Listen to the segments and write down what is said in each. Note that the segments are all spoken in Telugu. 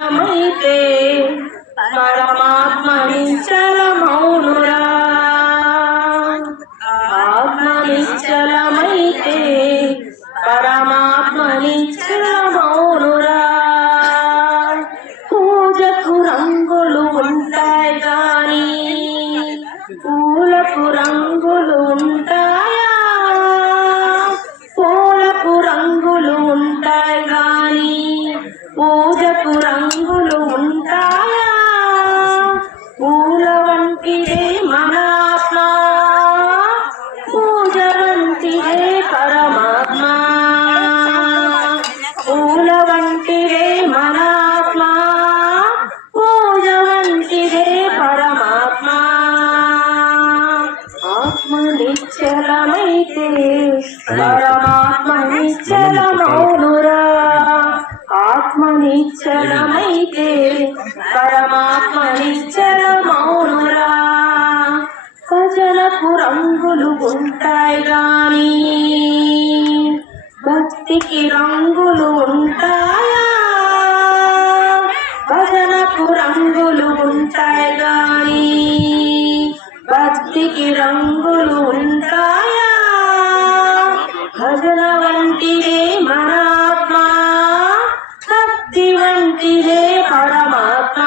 మైతే పరమాత్మ నిశ్చలమౌనురా ఆత్మ నిశ్చలమైతే పరమాత్మ నిశ్చలమౌనురా పూజకు రంగులు ఉంటాయి గాని పూలకు రంగులు ఉంటాయా పూలకు రంగులు ఉంటాయి గాని పూజకు రంగులు ఉంటాయా పూల వంటిదే మనాత్మ పూజ వంటిదే పరమాత్మ పూల వంటిదే మనాత్మ పూజ వంటిదే పరమాత్మ ఆత్మ నిశ్చలమైతే పరమాత్మ నిశ్చలమౌనురా ఆత్మ నిశ్చలమైతే పరమాత్మ నిశ్చలమౌనురా భజనకు రంగులు ఉంటాయి గాని భక్తికి రంగులు ఉంటాయా భజనకు రంగులు ఉంటాయి గాని భక్తికి రంగులు ఉంటాయా భజన వంటిదే మనాత్మ భక్తి వంటిదే పరమాత్మ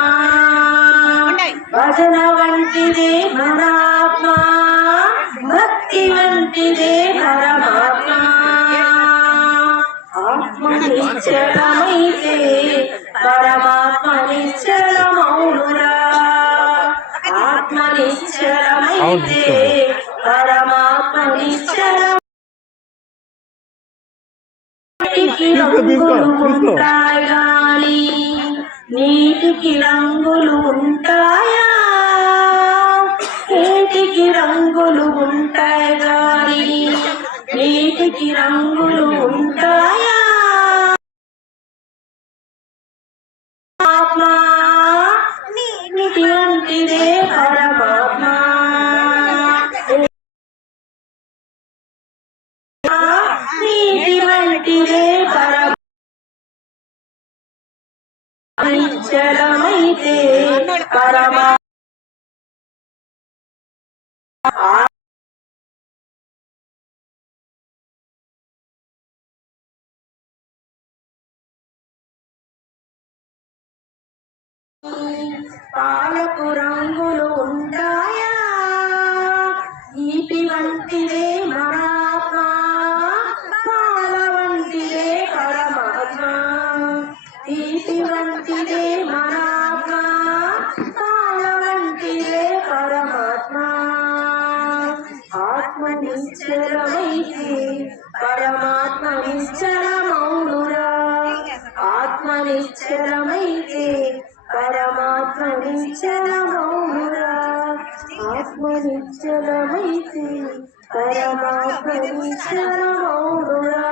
భజన వంటిదే మనాత్మ భక్తి వంటిదే పరమాత్మ ఆత్మ నిశ్చలమైతే పరమాత్మ నిశ్చలమౌనురా ఆత్మ నిశ్చలమైతే పరమాత్మ నిశ్చలం రంగులు ఉంటాయి గాని నీటికి రంగులు ఉంటాయా నీటికి రంగులు ఉంటాయి గాని నీటికి రంగులు ఉంటాయా ఆత్మ నీటి వంటిదే పరమాత్మ నీటి వంటిదే పరమాత్మ నిశ్చలమైతే పరమాత్మ పాలకు రంగులు ఉంటాయా నీటి వంటిదే మనాత్మ పాల వంటిదే పరమాత్మ నీటి వంటిదే మనాత్మ పాల వంటిదే పరమాత్మ ఆత్మ నిశ్చలమైతే పరమాత్మ నిశ్చలమౌనురా ఆత్మ నిశ్చలమైతే పరమాత్మ నిశ్చలమౌనురా ఆత్మ నిశ్చలమైతే పరమాత్మ నిశ్చలమౌనురా